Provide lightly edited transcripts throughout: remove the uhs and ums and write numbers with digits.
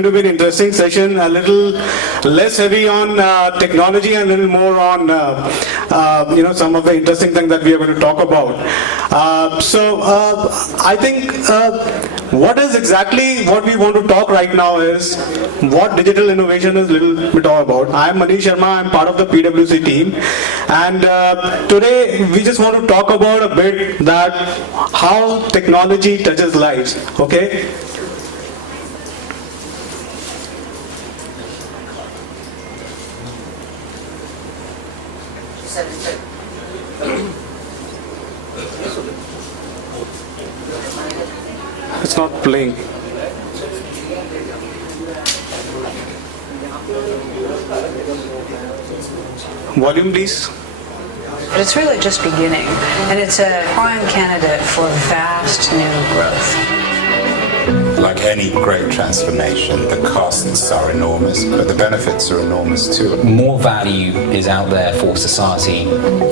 To be an interesting session, a little less heavy on technology and a little more on some of the interesting things that we are going to talk about. I think what is exactly what we want to talk right now is what digital innovation is a little bit all about. I am Manish Sharma, I am part of the PwC team, and today we just want to talk about a bit that how technology touches lives. Okay. It's not playing. Volume, please. But it's really just beginning, and it's a prime candidate for vast new growth. Like any great transformation, the costs are enormous, but the benefits are enormous too. More value is out there for society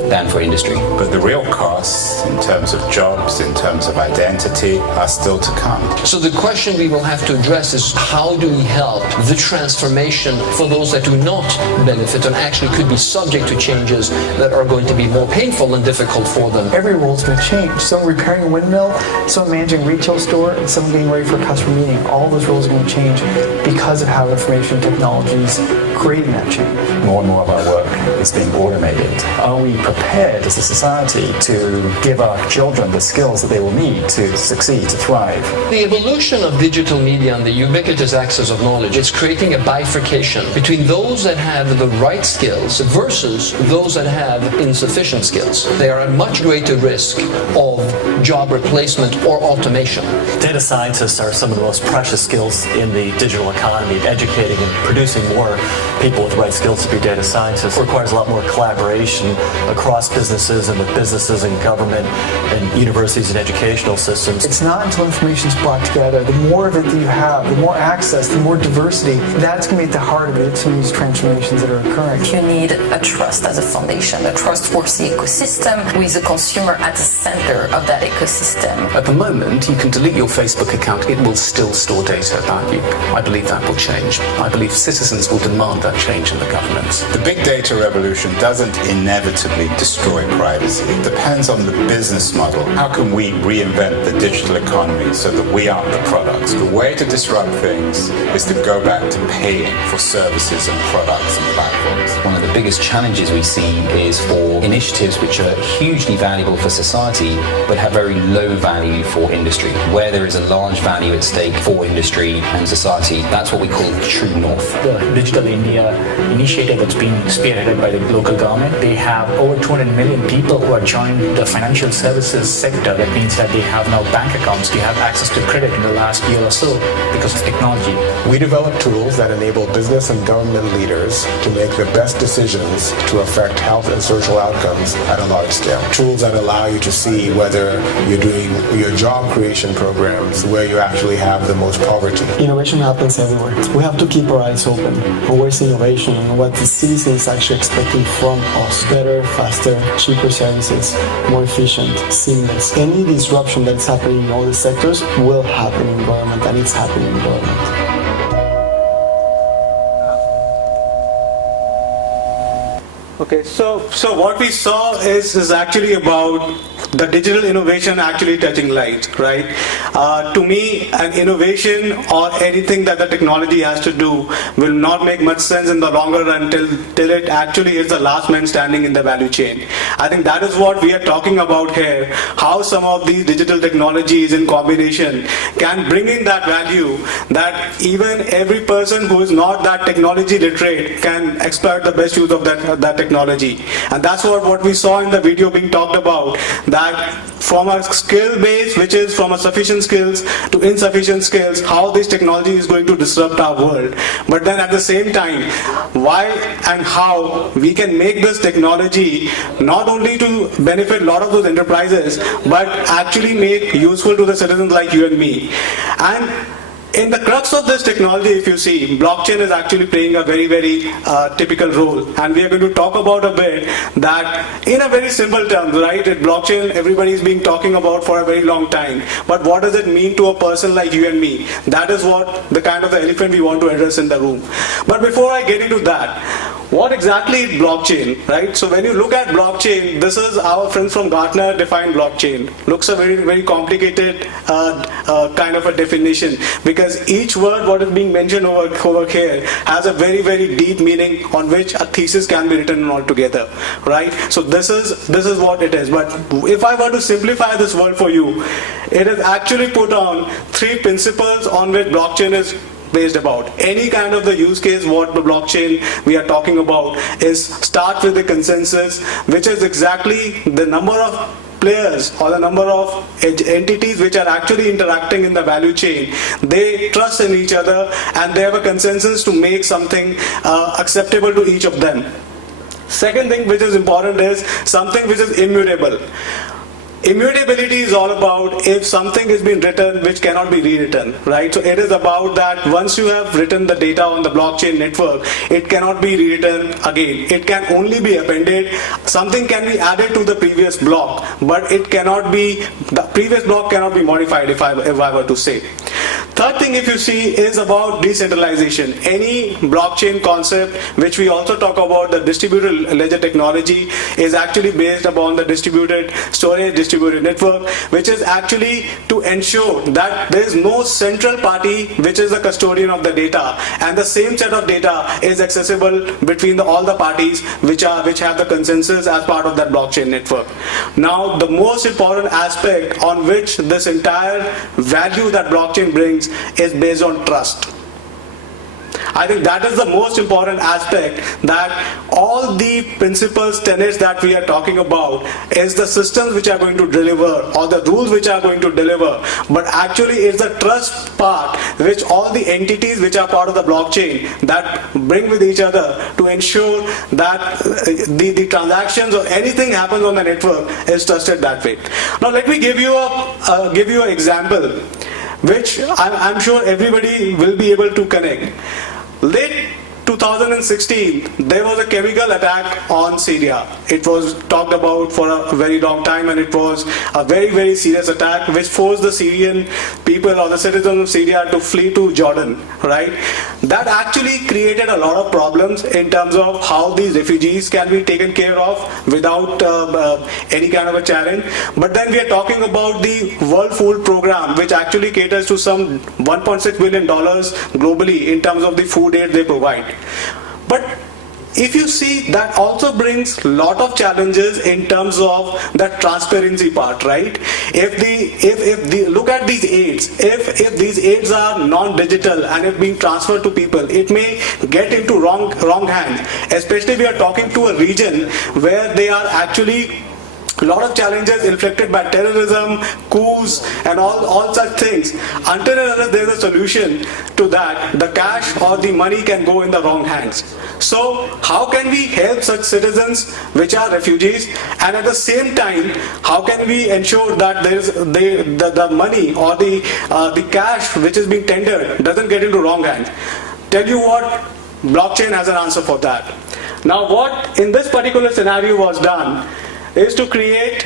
than for industry. But the real costs, in terms of jobs, in terms of identity, are still to come. So the question we will have to address is how do we help the transformation for those that do not benefit and actually could be subject to changes that are going to be more painful and difficult for them. Every role is going to change. Some repairing a windmill, some managing a retail store, and some getting ready for a customer meeting. All those roles are going to change because of how information technology is creating that change. More and more of our work is being automated. Are we prepared as a society to give our children the skills that they will need to succeed, to thrive? The evolution of digital media and the ubiquitous access of knowledge is creating a bifurcation between those that have the right skills versus those that have insufficient skills. They are at much greater risk of job replacement or automation. Data scientists are some of the most precious skills in the digital economy. Educating and producing more people with the right skills to be data scientists requires a lot more collaboration across businesses and with businesses and government and universities and educational systems. It's not until information is brought together, the more of it that you have, the more access, the more diversity, that's going to be at the heart of some of these transformations that are occurring. You need a trust as a foundation, a trustworthy ecosystem with the consumer at the center of that ecosystem. At the moment, you can delete your Facebook account, it will still store data about you. I believe that will change. I believe citizens will demand that change in the governance. The big data revolution doesn't inevitably destroy privacy. It depends on the business model. How can we reinvent the digital economy so that we aren't the products? The way to disrupt things is to go back to paying for services and products and platforms. One of the biggest challenges we see is for initiatives which are hugely valuable for society but have very low value for industry. Where there is a large value at stake for industry and society, that's what we call true north. The Digital India initiative that's being spearheaded by the local government, they have over 200 million people who have joined the financial services sector. That means that they have now bank accounts, they have access to credit in the last year or so because of technology. We develop tools that enable business and government leaders to make the best decisions to affect health and social outcomes at a large scale. Tools that allow you to see whether you're doing your job creation programs where you actually have the most poverty. Innovation happens everywhere. We have to keep our eyes open. Where's innovation and what the citizen is actually expecting from us? Better, faster, cheaper services, more efficient, seamless. Any disruption that's happening in all the sectors will happen in government, and it's happening in government. Okay, so what we saw is actually about the digital innovation actually touching lives, right? To me, an innovation or anything that the technology has to do will not make much sense in the longer run till it actually is the last man standing in the value chain. I think that is what we are talking about here, how some of these digital technologies in combination can bring in that value that even every person who is not that technology literate can exploit the best use of that technology. And that's what we saw in the video being talked about, that from a skill base, which is from a sufficient skills to insufficient skills, how this technology is going to disrupt our world. But then at the same time, why and how we can make this technology not only to benefit a lot of those enterprises, but actually make useful to the citizens like you and me. And In the crux of this technology, if you see, blockchain is actually playing a very, very typical role. And we are going to talk about a bit that in a very simple terms, right? Blockchain, everybody's been talking about for a very long time. But what does it mean to a person like you and me? That is what the kind of the elephant we want to address in the room. But before I get into that, what exactly is blockchain, right? So when you look at blockchain, this is our friends from Gartner defined blockchain. Looks a very, very complicated kind of a definition, because each word what is being mentioned over here has a very, very deep meaning on which a thesis can be written altogether, right? So this is what it is. But if I were to simplify this word for you, it is actually put on 3 principles on which blockchain is based about. Any kind of the use case what the blockchain we are talking about is start with the consensus, which is exactly the number of players or the number of entities which are actually interacting in the value chain. They trust in each other and they have a consensus to make something acceptable to each of them. Second thing which is important is something which is immutable. Immutability is all about if something has been written which cannot be rewritten, right? So it is about that once you have written the data on the blockchain network, it cannot be rewritten again. It can only be appended. Something can be added to the previous block, but it cannot be, the previous block cannot be modified if I were to say. Third thing, if you see, is about decentralization. Any blockchain concept, which we also talk about, the distributed ledger technology, is actually based upon the distributed storage, distributed network, which is actually to ensure that there is no central party which is the custodian of the data, and the same set of data is accessible between all the parties which have the consensus as part of that blockchain network. Now, the most important aspect on which this entire value that blockchain brings is based on trust. I think that is the most important aspect, that all the principles, tenets that we are talking about is the systems which are going to deliver or the rules which are going to deliver, but actually it's the trust part which all the entities which are part of the blockchain that bring with each other to ensure that the transactions or anything happens on the network is trusted that way. Now let me give you an example which I'm sure everybody will be able to connect. Late 2016, there was a chemical attack on Syria. It was talked about for a very long time, and it was a very, very serious attack which forced the Syrian people or the citizens of Syria to flee to Jordan, right? That actually created a lot of problems in terms of how these refugees can be taken care of without any kind of a challenge. But then we are talking about the World Food Program, which actually caters to some $1.6 billion globally in terms of the food aid they provide. But if you see, that also brings a lot of challenges in terms of the transparency part, right? If look at these aids, if these aids are non-digital and if being transferred to people, it may get into wrong hands. Especially if we are talking to a region where they are actually a lot of challenges inflicted by terrorism, coups, and all such things. Until and unless there is a solution to that, the cash or the money can go in the wrong hands. So how can we help such citizens which are refugees, and at the same time, how can we ensure that the money or the cash which is being tendered doesn't get into wrong hands? Tell you what, blockchain has an answer for that. Now, what in this particular scenario was done is to create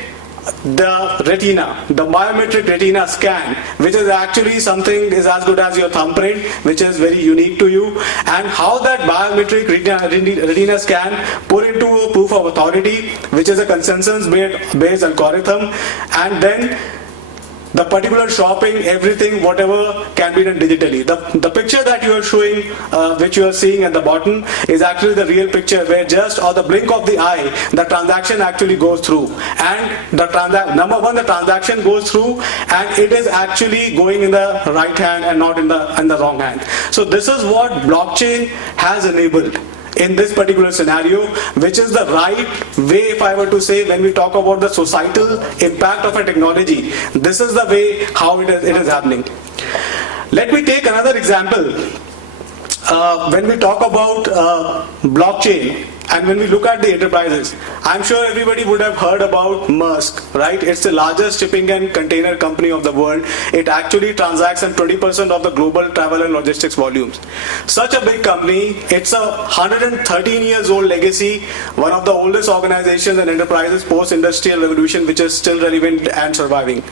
the retina, the biometric retina scan, which is actually something is as good as your thumbprint, which is very unique to you, and how that biometric retina scan put into a proof of authority, which is a consensus-based algorithm, and then the particular shopping, everything, whatever can be done digitally. The picture that you are showing, which you are seeing at the bottom, is actually the real picture where just or the blink of the eye, the transaction actually goes through. And number one, the transaction goes through and it is actually going in the right hand and not in the wrong hand. So this is what blockchain has enabled in this particular scenario, which is the right way, if I were to say, when we talk about the societal impact of a technology. This is the way how it is happening. Let me take another example. When we talk about blockchain And when we look at the enterprises, I'm sure everybody would have heard about Maersk, right? It's the largest shipping and container company of the world. It actually transacts in 20% of the global travel and logistics volumes. Such a big company, it's a 113 years old legacy, one of the oldest organizations and enterprises post-industrial revolution, which is still relevant and surviving.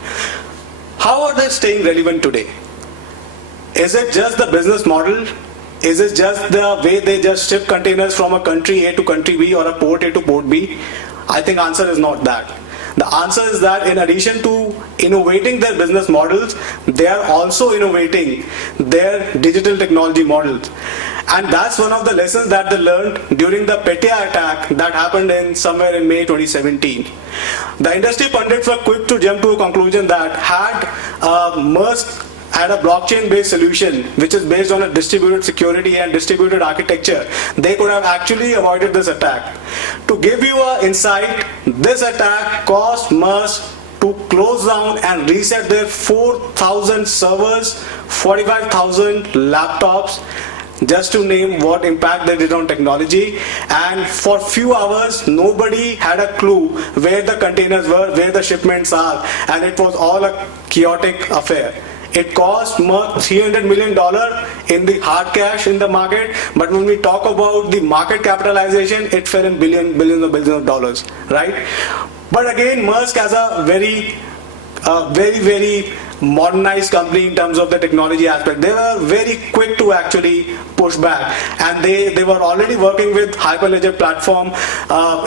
How are they staying relevant today? Is it just the business model? Is it just the way they just ship containers from a country A to country B or a port A to port B? I think answer is not that. The answer is that in addition to innovating their business models, they are also innovating their digital technology models. And that's one of the lessons that they learned during the Petya attack that happened in somewhere in May 2017. The industry pundits were quick to jump to a conclusion that had Maersk had a blockchain-based solution which is based on a distributed security and distributed architecture, they could have actually avoided this attack. To give you an insight, this attack cost Maersk to close down and reset their 4,000 servers, 45,000 laptops, just to name what impact they did on technology. And for few hours, nobody had a clue where the containers were, where the shipments are, and it was all a chaotic affair. It cost Maersk $300 million in the hard cash in the market, but when we talk about the market capitalization, it fell in billions of dollars, right? But again, Maersk has a very modernized company in terms of the technology aspect. They were very quick to actually push back, and they were already working with Hyperledger platform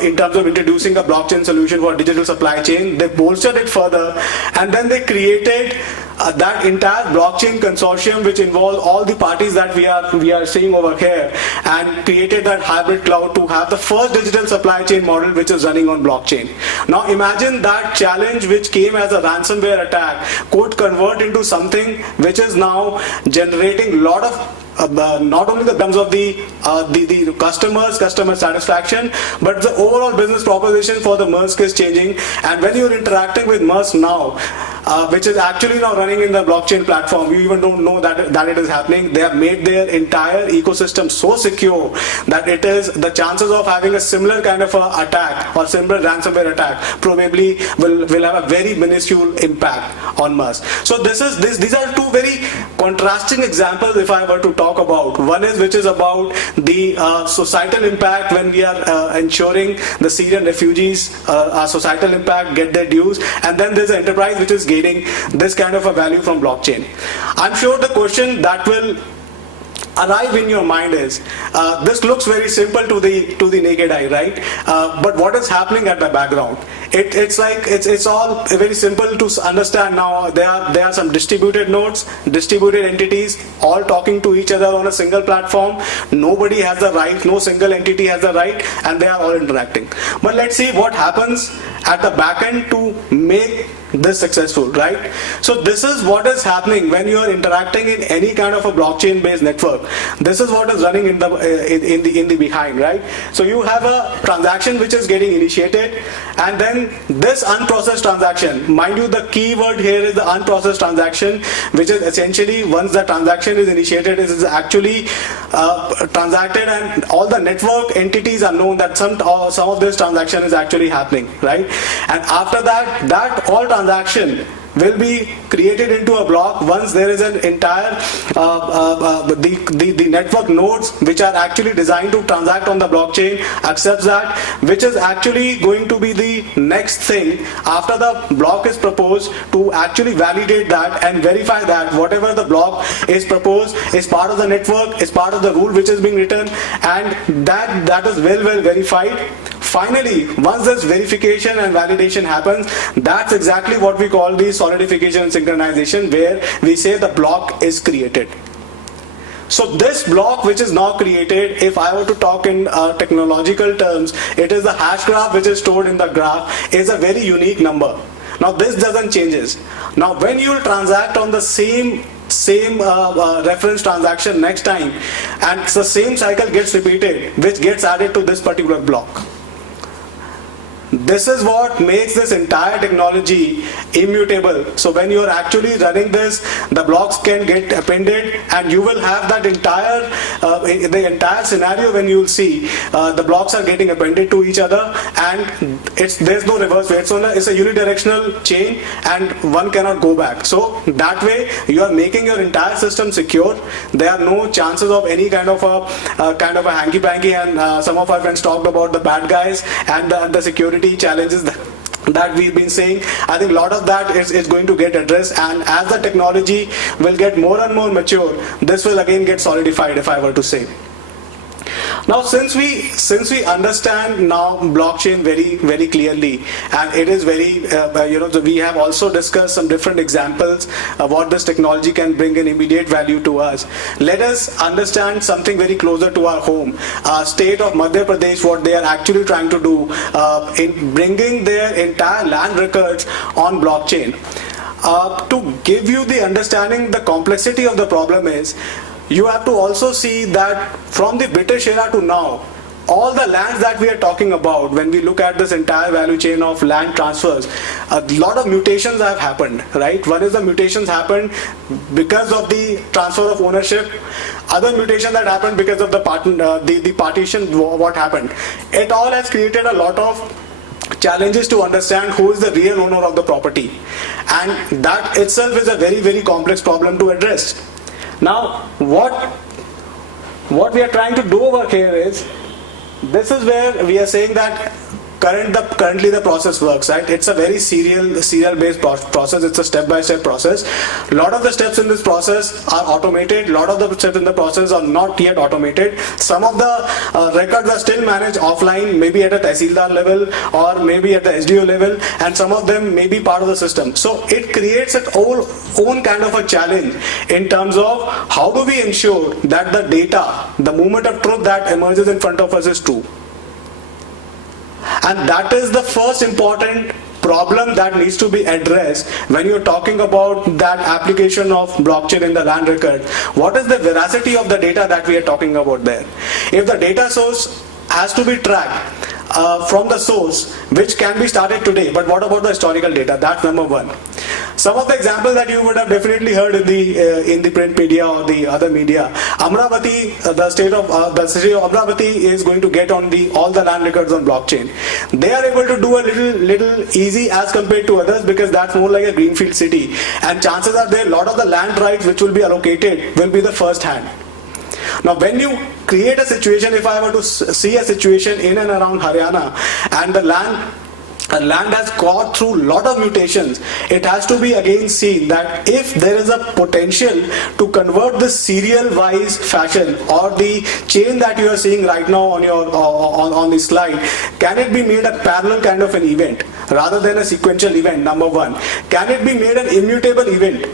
in terms of introducing a blockchain solution for digital supply chain. They bolstered it further, and then they created that entire blockchain consortium, which involves all the parties that we are seeing over here, and created that hybrid cloud to have the first digital supply chain model which is running on blockchain. Now imagine that challenge which came as a ransomware attack could convert into something which is now generating a lot of not only the terms of the customer satisfaction, but the overall business proposition for the Maersk is changing. And when you're interacting with Maersk now, which is actually now running in the blockchain platform, you even don't know that it is happening. They have made their entire ecosystem so secure that it is the chances of having a similar kind of a attack or similar ransomware attack probably will have a very minuscule impact on Maersk. So these are two very contrasting examples if I were to talk about. One is which is about the societal impact when we are ensuring the Syrian refugees societal impact get their dues, and then there's an enterprise which is gaining this kind of a value from blockchain. I'm sure the question that will arrive in your mind is this looks very simple to the naked eye, right? But what is happening at the background? It's all very simple to understand now. There are some distributed nodes, distributed entities, all talking to each other on a single platform. Nobody has the right, no single entity has the right, and they are all interacting. But let's see what happens at the back end to make this successful, right? So this is what is happening when you are interacting in any kind of a blockchain based network. This is what is running in the behind, right? So you have a transaction which is getting initiated, and then this unprocessed transaction, mind you, the key word here is the unprocessed transaction, which is essentially once the transaction is initiated, it is actually transacted, and all the network entities are known that some of this transaction is actually happening, right? And after that all transaction will be created into a block once there is an entire the network nodes which are actually designed to transact on the blockchain accepts that, which is actually going to be the next thing after the block is proposed, to actually validate that and verify that whatever the block is proposed is part of the network, is part of the rule which is being written, and that is well verified. Finally, once this verification and validation happens, that's exactly what we call the solidification and synchronization, where we say the block is created. So this block which is now created, if I were to talk in technological terms, it is the hash graph which is stored in the graph, is a very unique number. Now this doesn't changes. Now when you transact on the same reference transaction next time, and the same cycle gets repeated, which gets added to this particular block. This is what makes this entire technology immutable. So when you're actually running this, the blocks can get appended, and you will have that the entire scenario when you'll see the blocks are getting appended to each other, and there's no reverse way. It's a unidirectional chain, and one cannot go back. So that way you are making your entire system secure. There are no chances of any kind of a hanky-panky, and some of our friends talked about the bad guys and the security challenges that we've been saying. I think a lot of that is going to get addressed, and as the technology will get more and more mature, this will again get solidified, if I were to say. Now, since we understand now blockchain very, very clearly, and it is very, we have also discussed some different examples of what this technology can bring in immediate value to us. Let us understand something very closer to our home. State of Madhya Pradesh, what they are actually trying to do in bringing their entire land records on blockchain. To give you the understanding, the complexity of the problem is, you have to also see that from the British era to now, all the lands that we are talking about, when we look at this entire value chain of land transfers, a lot of mutations have happened, right? One is the mutations happened because of the transfer of ownership. Other mutation that happened because of the partition, what happened. It all has created a lot of challenges to understand who is the real owner of the property. And that itself is a very, very complex problem to address. Now, what we are trying to do over here is, this is where we are saying that currently the process works, right? It's a very serial based process. It's a step-by-step process. A lot of the steps in this process are automated. A lot of the steps in the process are not yet automated. Some of the records are still managed offline, maybe at a Tehsildar level or maybe at the SDO level, and some of them may be part of the system. So it creates its own kind of a challenge in terms of how do we ensure that the data, the moment of truth that emerges in front of us is true. And that is the first important problem that needs to be addressed when you're talking about that application of blockchain in the land record. What is the veracity of the data that we are talking about there? If the data source has to be tracked from the source, which can be started today, but what about the historical data? That's number one. Some of the examples that you would have definitely heard in the print media or the other media. Amravati, the city of Amravati is going to get on all the land records on blockchain. They are able to do a little easy as compared to others, because that's more like a greenfield city, and chances are there a lot of the land rights which will be allocated will be the first hand. Now, when you create a situation, if I were to see a situation in and around Haryana, and the land has gone through a lot of mutations, it has to be again seen that if there is a potential to convert this serial wise fashion, or the chain that you are seeing right now on the slide, can it be made a parallel kind of an event rather than a sequential event? Number one. Can it be made an immutable event?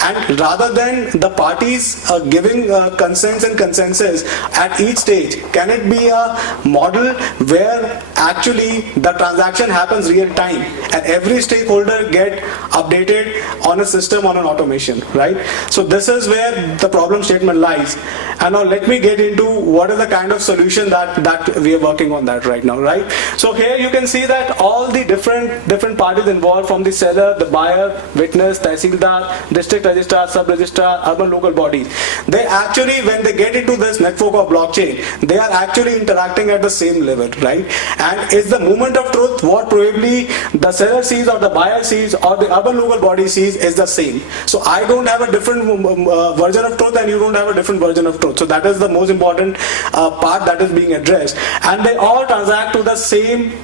And rather than the parties giving consents and consensus at each stage, can it be a model where actually the transaction happens real time and every stakeholder get updated on a system, on an automation, right? So this is where the problem statement lies. And now let me get into what is the kind of solution that we are working on that right now, right? So here you can see that all the different parties involved, from the seller, the buyer, witness, Tehsildar, district registrar, sub-registrar, urban local bodies, they actually, when they get into this network of blockchain, they are actually interacting at the same level, right? And it's the moment of truth, what probably the seller sees or the buyer sees or the urban local body sees is the same. So I don't have a different version of truth and you don't have a different version of truth. So that is the most important part that is being addressed. And they all transact to the same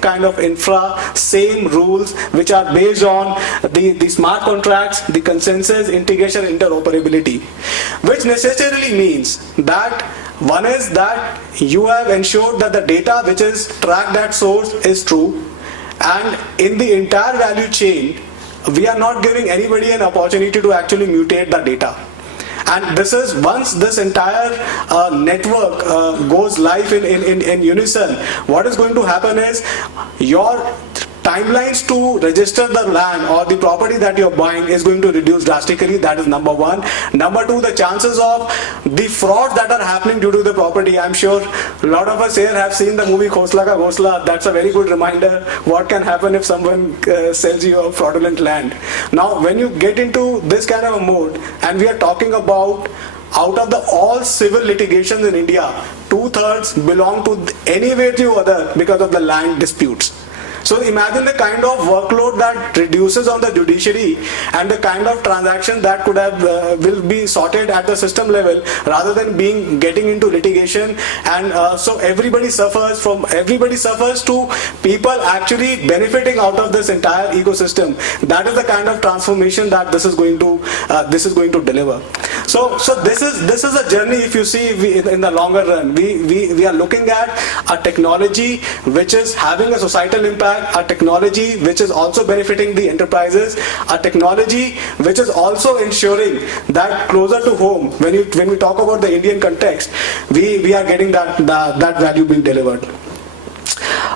kind of infra, same rules, which are based on the smart contracts, the consensus, integration, interoperability, which necessarily means that one is that you have ensured that the data which is tracked at source is true, and in the entire value chain we are not giving anybody an opportunity to actually mutate the data. And this is, once this entire network goes live in unison, what is going to happen is your timelines to register the land or the property that you're buying is going to reduce drastically. That is number one. Number two, the chances of the frauds that are happening due to the property. I'm sure a lot of us here have seen the movie Khosla Ka Ghosla. That's a very good reminder what can happen if someone sells you a fraudulent land. Now, when you get into this kind of a mode, and we are talking about out of the all civil litigations in India, 2/3 belong to any way or other because of the land disputes. So imagine the kind of workload that reduces on the judiciary and the kind of transaction that could have will be sorted at the system level rather than getting into litigation, and so everybody suffers to people actually benefiting out of this entire ecosystem. That is the kind of transformation that this is going to deliver. So this is a journey. If you see in the longer run, we are looking at a technology which is having a societal impact, a technology which is also benefiting the enterprises, a technology which is also ensuring that closer to home, when we talk about the Indian context, we are getting that value being delivered.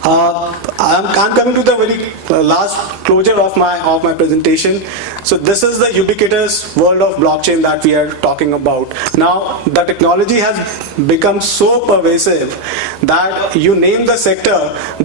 I'm coming to the very last closure of my presentation. So this is the ubiquitous world of blockchain that we are talking about. Now, the technology has become so pervasive that you name the sector,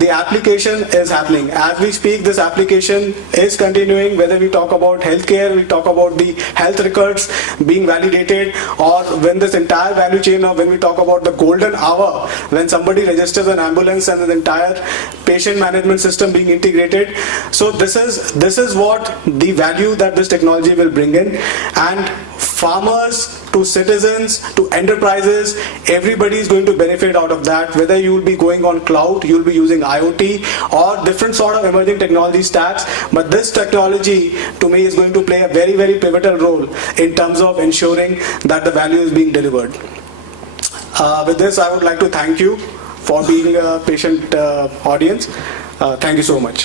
the application is happening. As we speak, this application is continuing, whether we talk about healthcare, we talk about the health records being validated, or when this entire value chain, or when we talk about the golden hour, when somebody registers an ambulance and the entire patient management system being integrated. So this is what the value that this technology will bring in, and farmers to citizens to enterprises, everybody is going to benefit out of that. Whether you will be going on cloud, you will be using IoT or different sort of emerging technology stacks, but this technology to me is going to play a very, very pivotal role in terms of ensuring that the value is being delivered. With this, I would like to thank you for being a patient audience. Thank you so much.